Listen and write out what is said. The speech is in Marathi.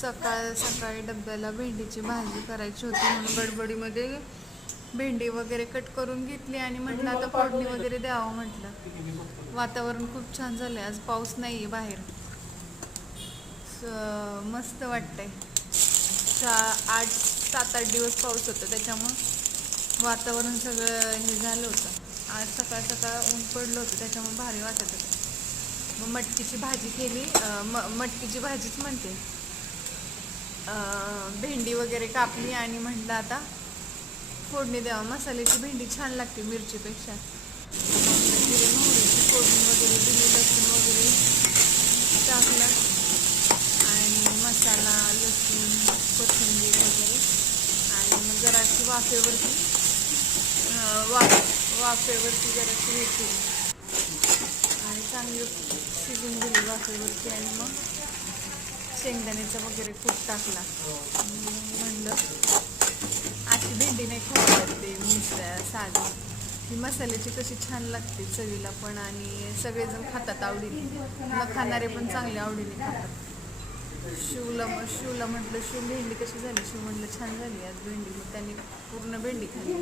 सकाळी डब्याला भेंडीची भाजी करायची होती म्हणून गडबडीमध्ये भेंडी वगैरे कट करून घेतली आणि म्हटलं आता फोडणी वगैरे द्यावं म्हटलं. वातावरण खूप छान झालंय, आज पाऊस नाही आहे बाहेर. मस्त वाटतंय. 7-8 दिवस पाऊस होता, त्याच्यामुळं वातावरण सगळं हे झालं होतं. आज सकाळ ऊन पडलं होतं, त्याच्यामुळे भारी वाटत होतं. मग मटकीची भाजी केली. मटकीची भाजीच म्हणते. भेंडी वगैरे कापली आणि म्हटलं आता फोडणी द्यावं. मसाल्याची भेंडी छान लागते मिरचीपेक्षा. जिरे मोहरीची फोडणी वगैरे दिली, लसूण वगैरे टाकलं आणि मसाला, लसूण, कोथिंबीर वगैरे आणि मग जराशी वाफेवरती जराशी हे केली आणि चांगली शिजून दिली वाफेवरती. आणि मग शेंगदाण्याचा वगैरे कूट टाकला. म्हणलं अशी भेंडी नाही खाऊ ते साधी, ही मसाल्याची कशी छान लागते चवीला पण आणि सगळेजण खातात आवडीने. न खाणारे पण चांगले आवडीने खातात. शिवला म्हटलं शिव भेंडी कशी झाली. शिव म्हटलं छान झाली आज भेंडी. मग त्यांनी पूर्ण भेंडी खाल्ली.